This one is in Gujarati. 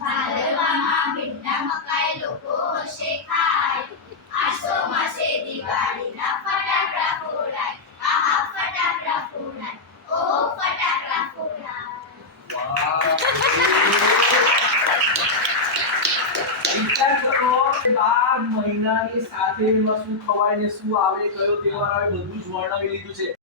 ભારતમાં ભીંડા મકાઈ વિચાર કરો બાર મહિનાની સાથે શું ખવાય ને શું આવે, કયો તહેવાર આવે બધું જ વર્ણવી લીધું છે.